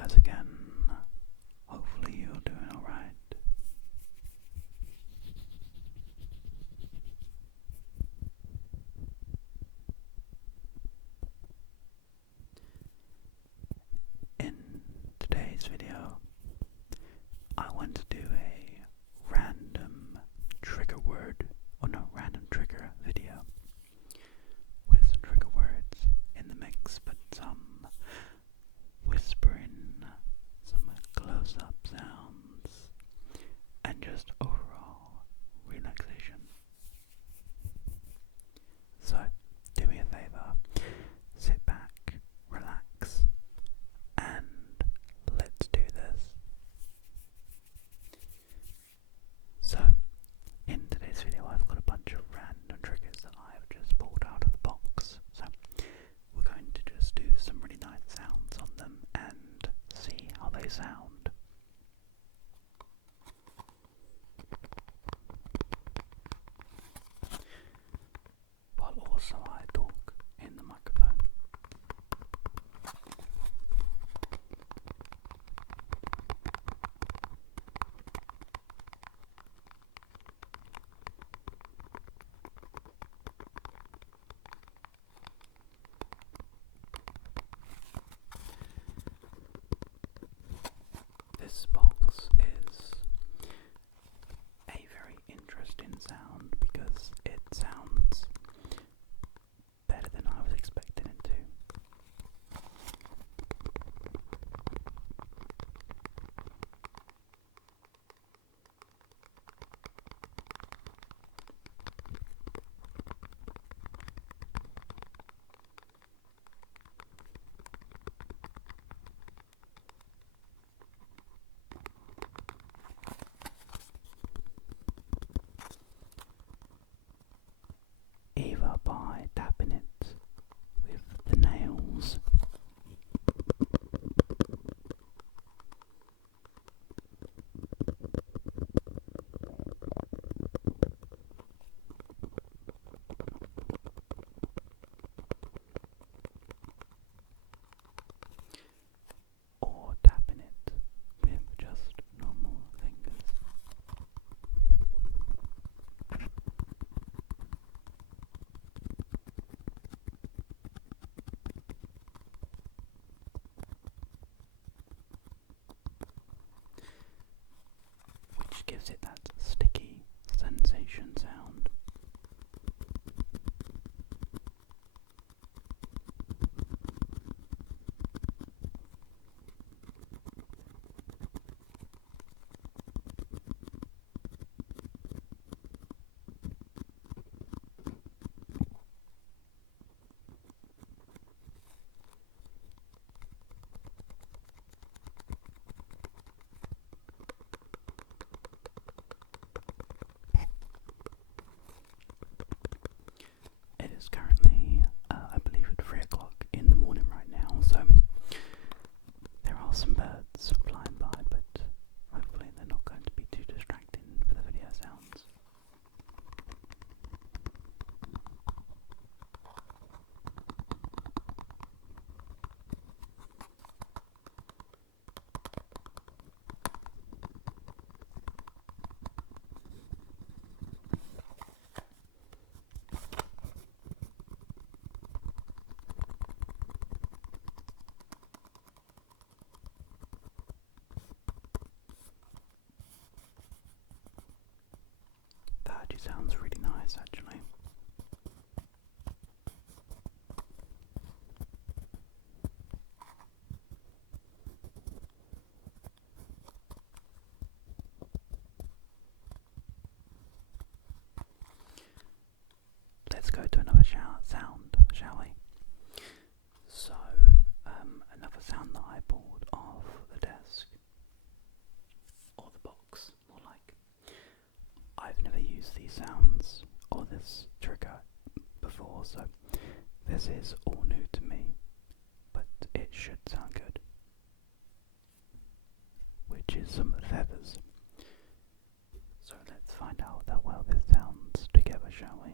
guys again. Hopefully you're doing alright. In today's video, I want to do a random trigger video with some trigger words in the mix, but some whispering, some close-up sounds, and just overall relaxation. So, do me a favor, sit back, relax, and let's do this. So, in today's video I've got a bunch of random triggers that I've just pulled out of the box. So, we're going to just do some really nice sounds on them and see how they sound. While also I talk in the microphone. This box is a very interesting sound because it sounds better than I was expecting it to. Either by tapping it with the nails, or tapping it with just normal fingers. Which gives it that sticky sensation sound. It is currently, I believe, at 3 o'clock in the morning right now, so there are some birds flying by, but hopefully they're not going to be too distracting for the video sounds. That actually sounds really nice, actually. Let's go to another sound, shall we? So, another sound that I pulled off the desk, or the box, more like. I've never used these sounds or this trigger before, so this is all new to me, but it should sound good. Which is some feathers. So let's find out how well this sounds together, shall we?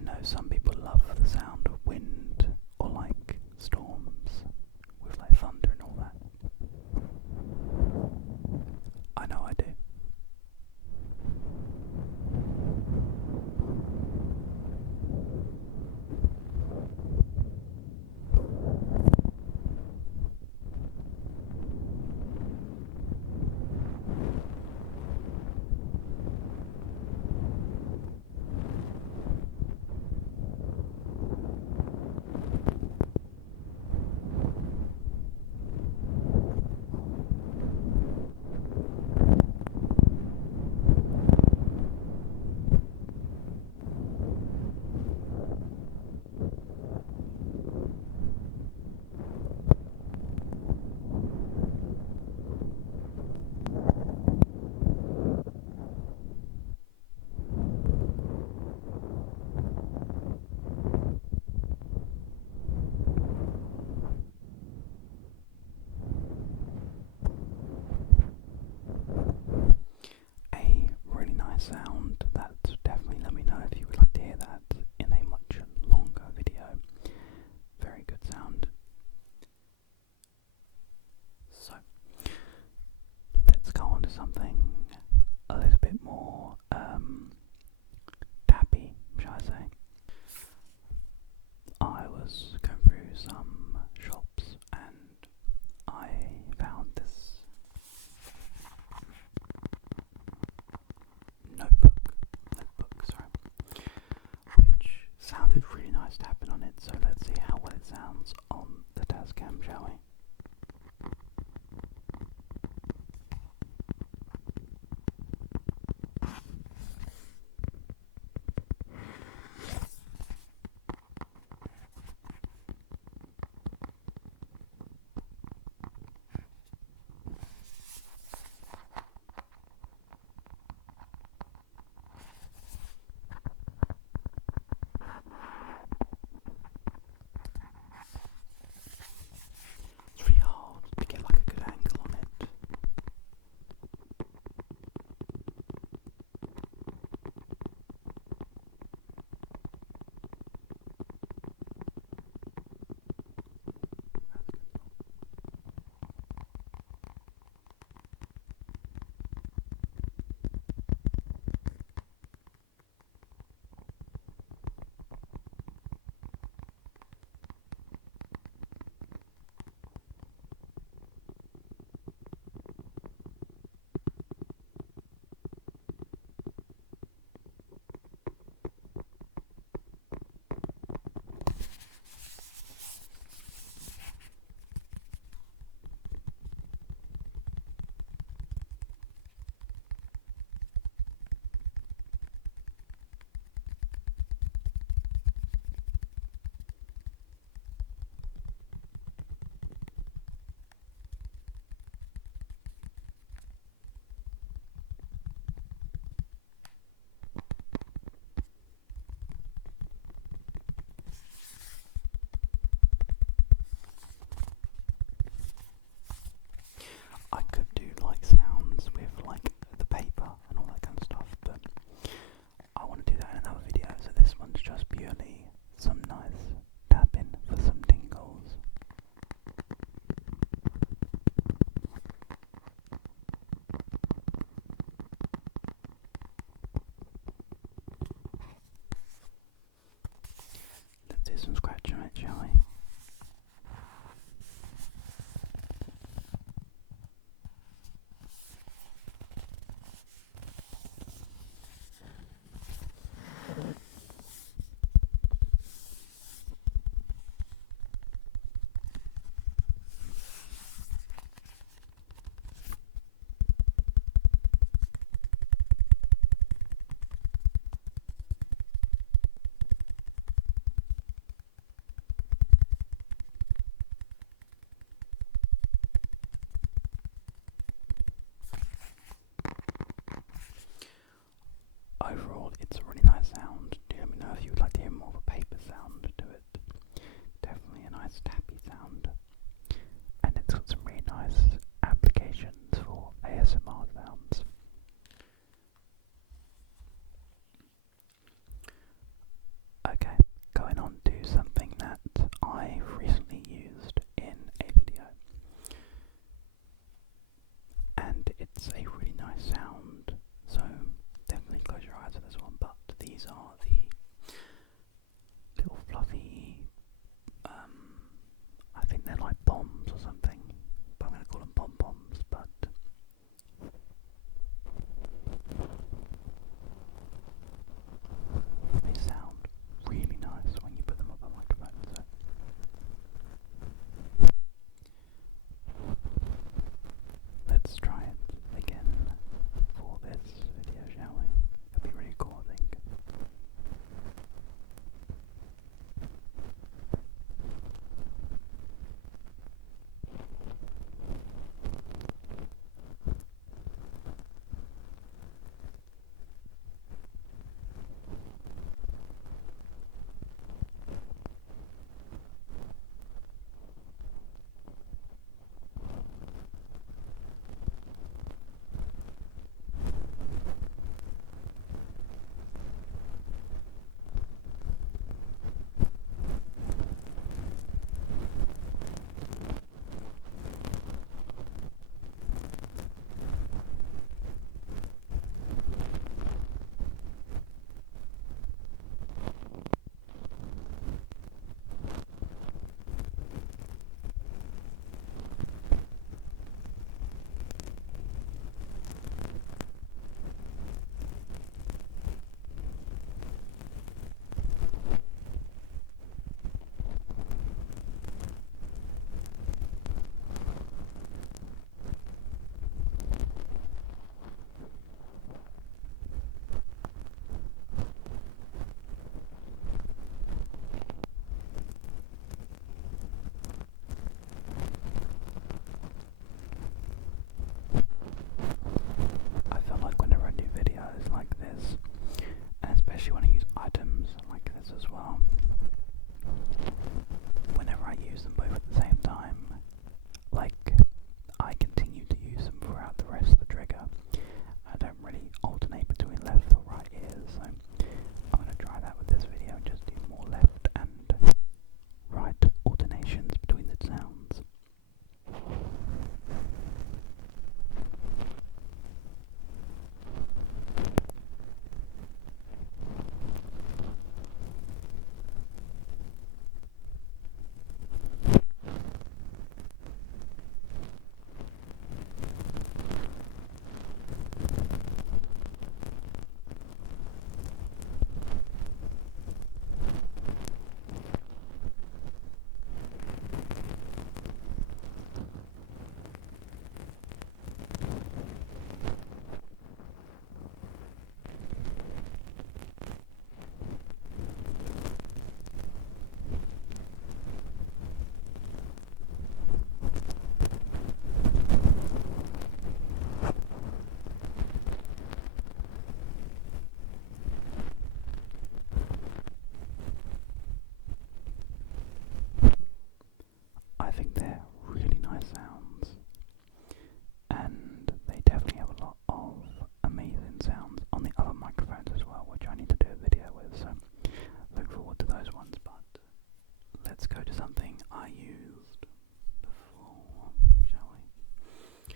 I know some people love the sound of wind or like storms with like thunder and all that. I know I do. Sound that definitely let me know if you would like to hear that in a much longer video. Very good sound. So let's go on to something a little bit more tappy, shall I say. I was going through some shops and I found this notebook, which sounded really nice tapping on it, so let's see how well it sounds on the Tascam, shall we? It's really hard to get like a good angle on it. I could do like sounds with like the paper and all that kind of stuff, but I want to do that in another video, so this one's just purely some nice tapping for some tingles. Let's do some scratching on it, shall we? think they're really nice sounds, and they definitely have a lot of amazing sounds on the other microphones as well, which I need to do a video with, so look forward to those ones. But let's go to something I used before, shall we?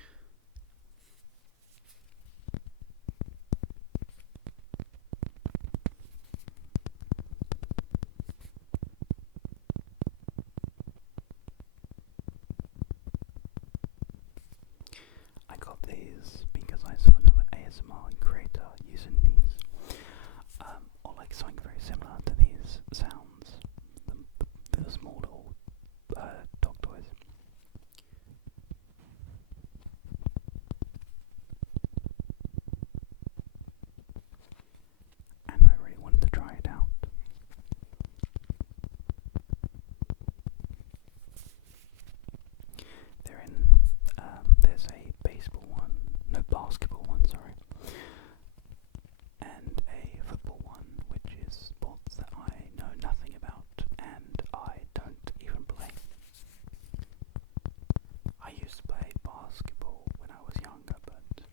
I got these because I saw another ASMR creator using these, or like something very similar to these sounds, the small little dog toys. And I really wanted to try it out. There's a baseball one, no, basketball one, sorry, and a football one, which is sports that I know nothing about and I don't even play. I used to play basketball when I was younger, but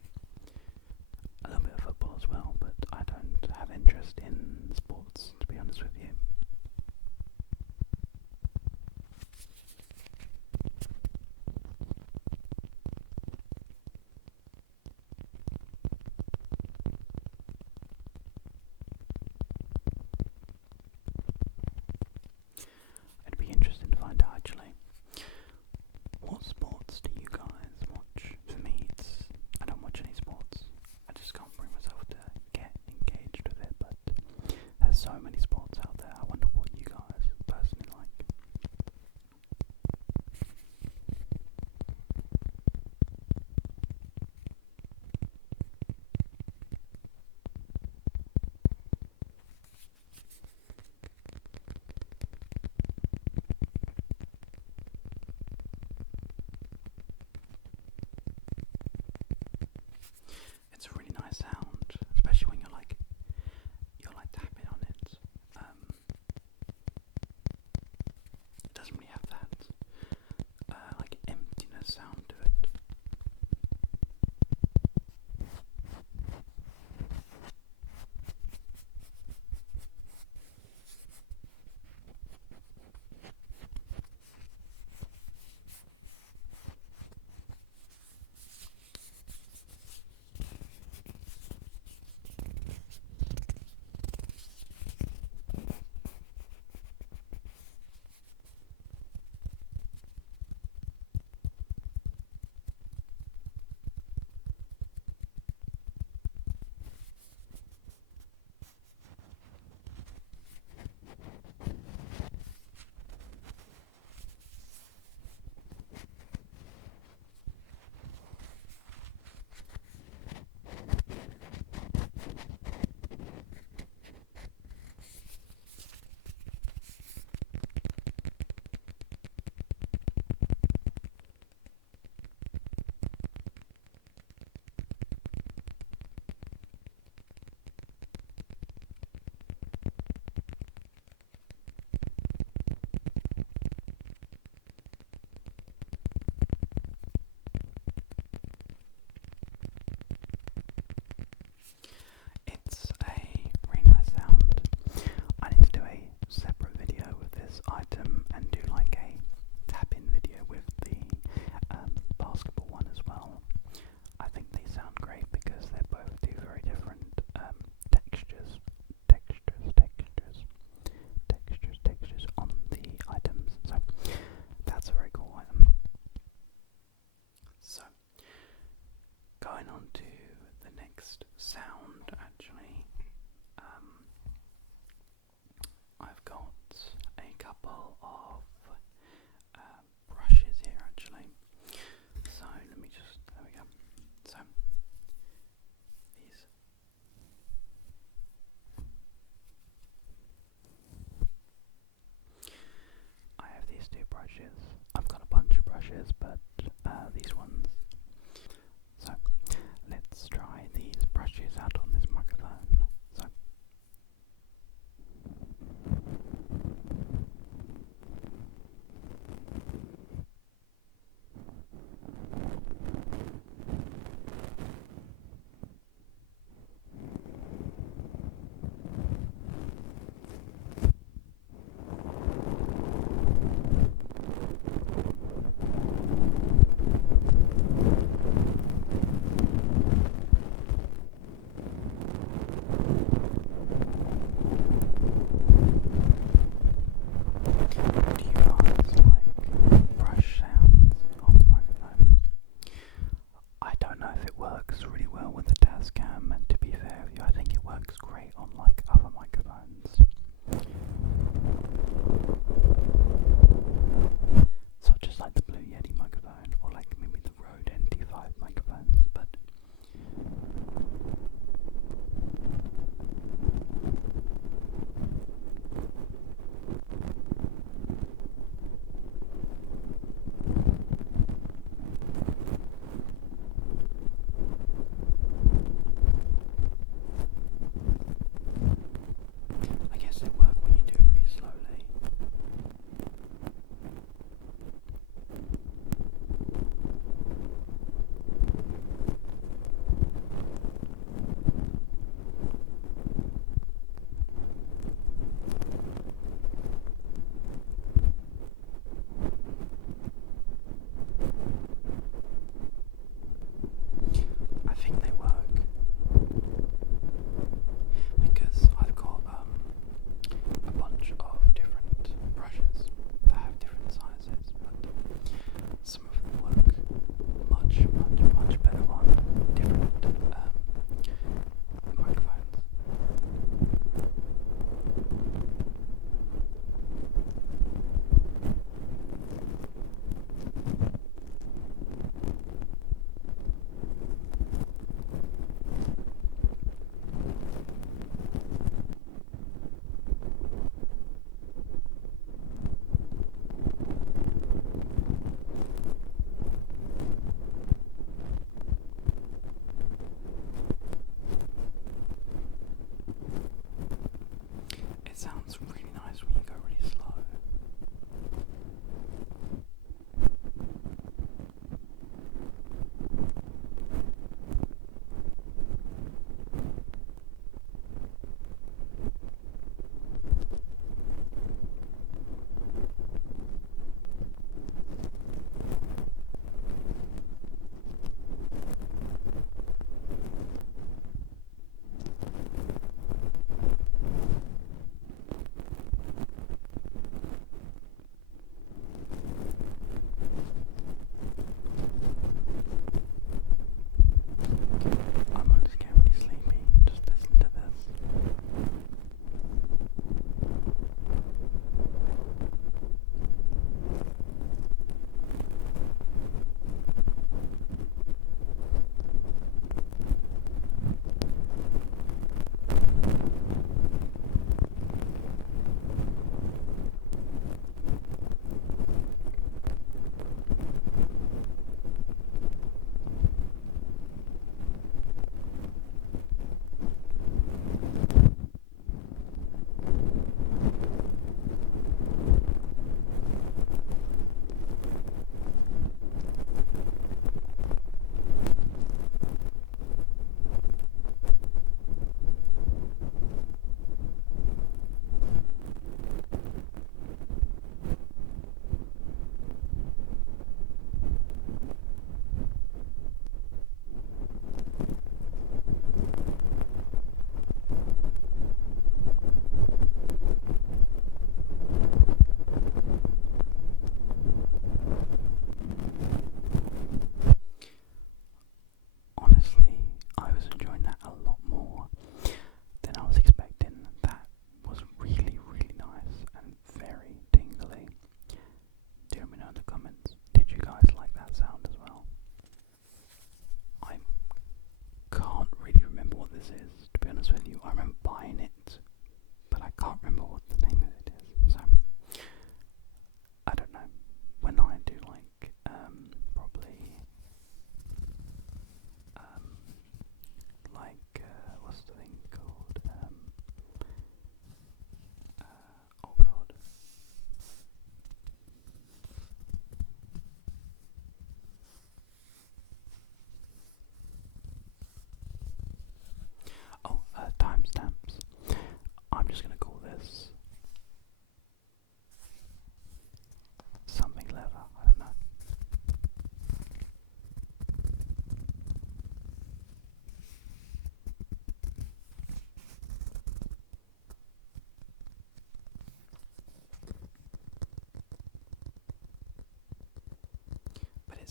a little bit of football as well, but I don't have interest in sports, to be honest with you. It'd be interesting to find out actually, what sports do you guys watch? For me, I don't watch any sports. I just can't bring myself to get engaged with it, but there's so many sports out there. I wonder what you guys personally like. It's a really nice sound, especially when you're like tapping on it. It doesn't really have that like emptiness sound to it. It's a really nice sound. I need to do a separate video with this item and do like a tap-in video with the basketball one as well. I think they sound great because they both do very different textures on the items. So that's a very cool item. So going on to the next sound, actually, I've got a couple of brushes here, actually. So let me just, there we go. So these. I have these two brushes. I've got a bunch of brushes, but these ones. So let's try these brushes out on this microphone. So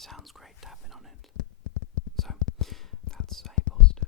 sounds great tapping on it. So that's a positive.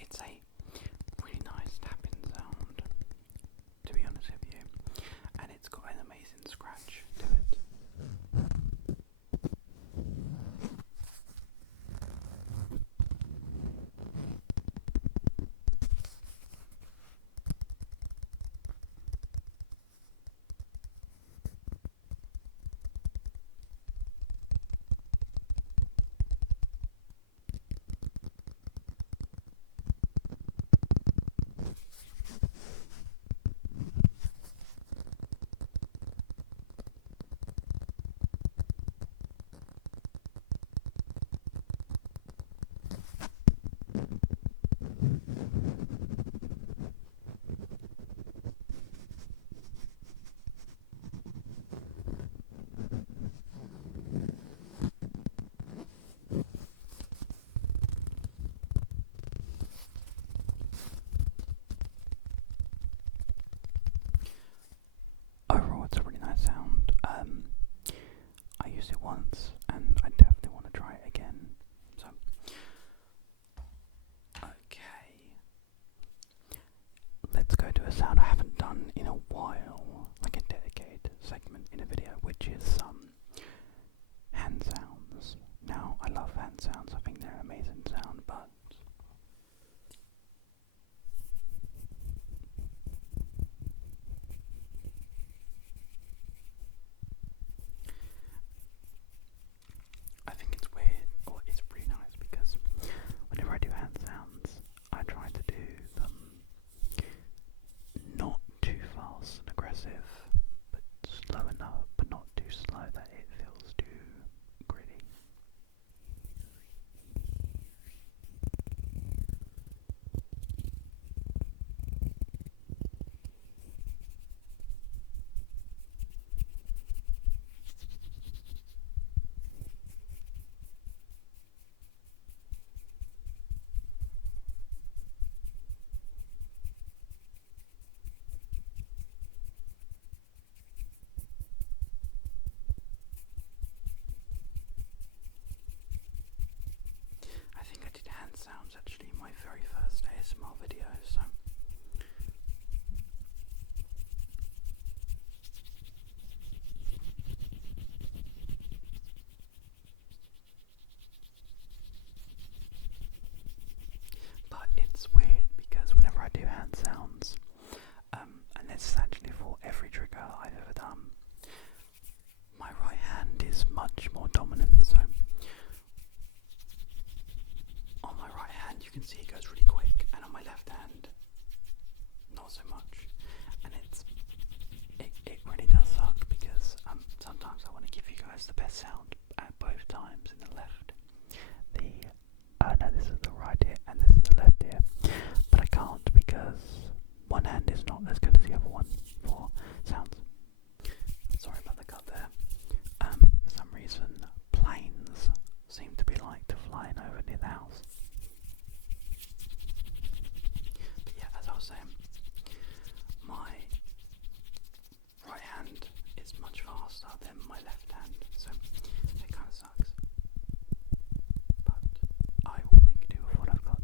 It's a really nice tapping sound, to be honest with you, and it's got an amazing scratch to it. Overall, it's a really nice sound. I used it once, and I definitely want to try it again. So, okay, let's go to a sound I haven't done in a while, like a dedicated segment in a video, which is hand sounds. Now, I love hand sounds. I think they're an amazing sound, but I think it's weird, or it's pretty nice, because whenever I do hand sounds, I try to do them not too fast and aggressive, but slow enough, but not too slow that it feels too gritty. I think I did hand sounds actually in my very first ASMR video, so but it's weird because whenever I do hand sounds, and this is actually for every trigger I've ever done, hand is not as good as the other one for sounds. Sorry about the cut there. For some reason, planes seem to be flying over near the house. But yeah, as I was saying, my right hand is much faster than my left hand, so it kind of sucks. But I will make do with what I've got.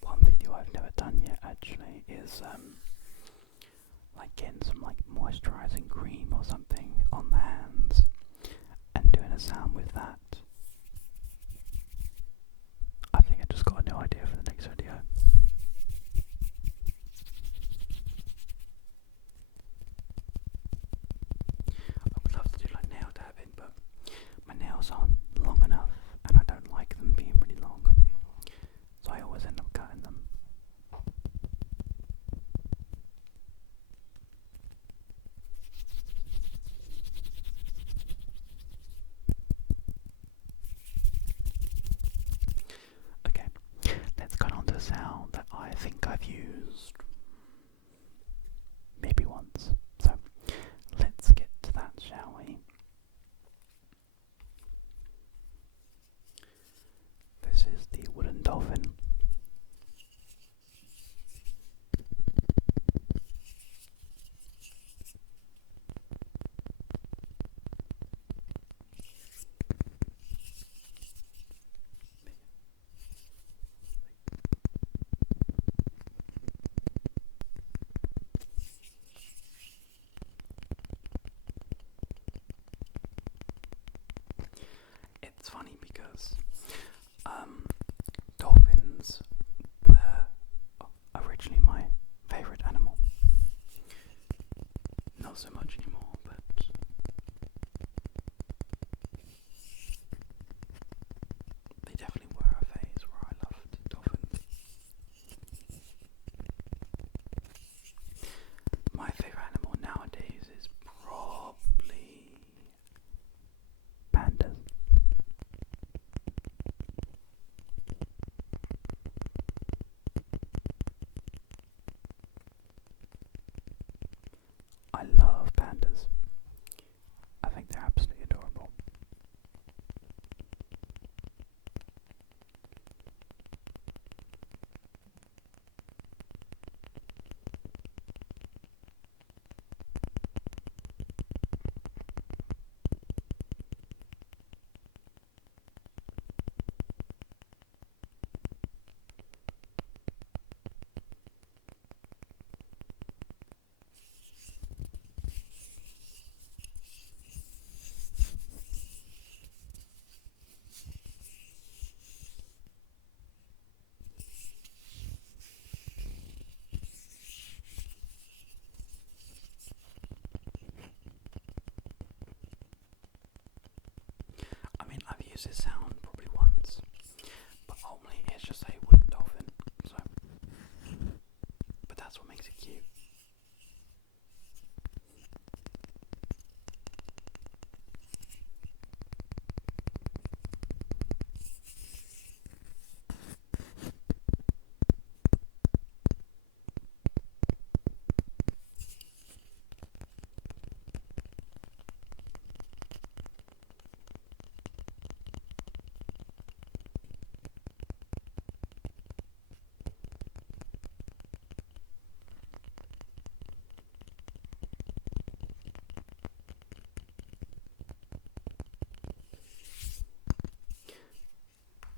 One video I've never done yet actually is getting some moisturising cream or something on the hands and doing a sound with that. I think I just got a new idea for the next video. I would love to do nail tapping, but my nails aren't long enough and I don't like them being really long, so I always end up cutting them. Okay, let's get on to a sound that I think I've used maybe once. So let's get to that, shall we? This is the wooden dolphin. It's funny because dolphins were originally my favourite animal. Not so much anymore, but they definitely were a phase where I loved dolphins. My favourite animal nowadays is probably pandas. I love pandas. I think they're absolutely adorable. I mean, I've used this sound probably once, but only it's just a wooden dolphin, so. But that's what makes it cute.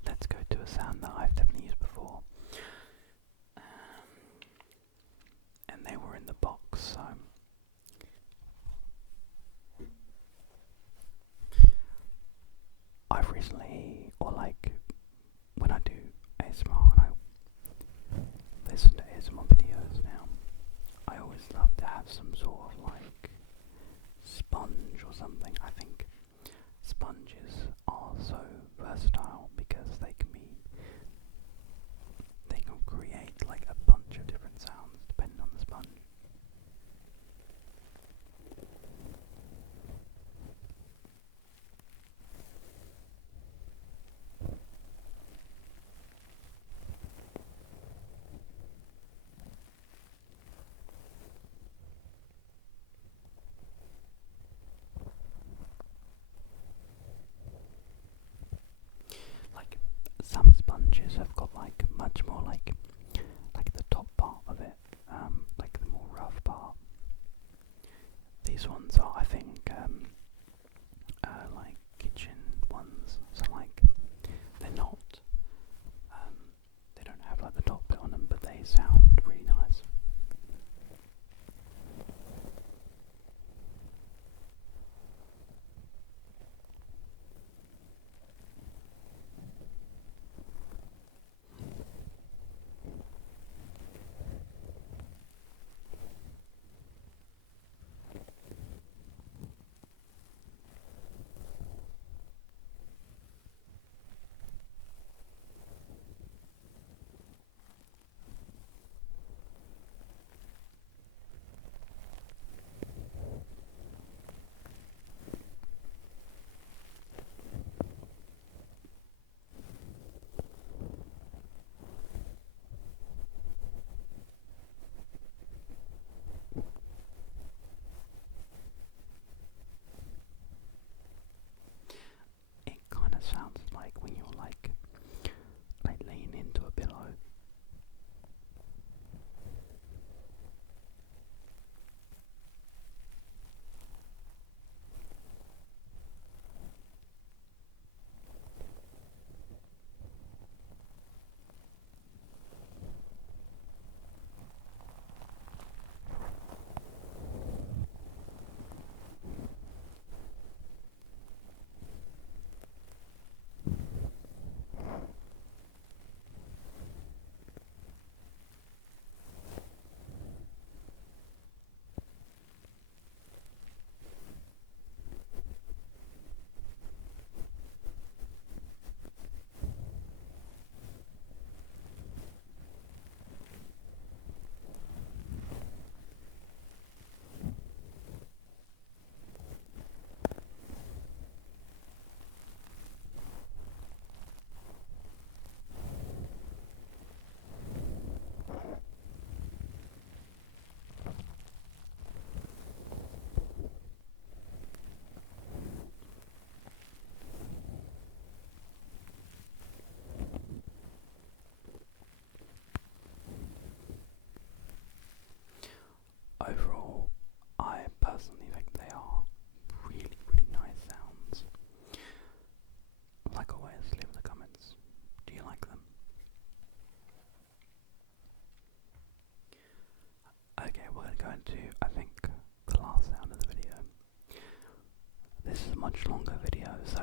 Let's go to a sound that I've definitely used before. And they were in the box, so I've recently, or when I do ASMR and I listen to ASMR videos now, I always love to have some sort of sponge or something. I think sponges are so versatile like when you're like laying into a pillow. Overall, I personally think they are really, really nice sounds. Like always, leave in the comments. Do you like them? Okay, we're going to go into, I think, the last sound of the video. This is a much longer video, so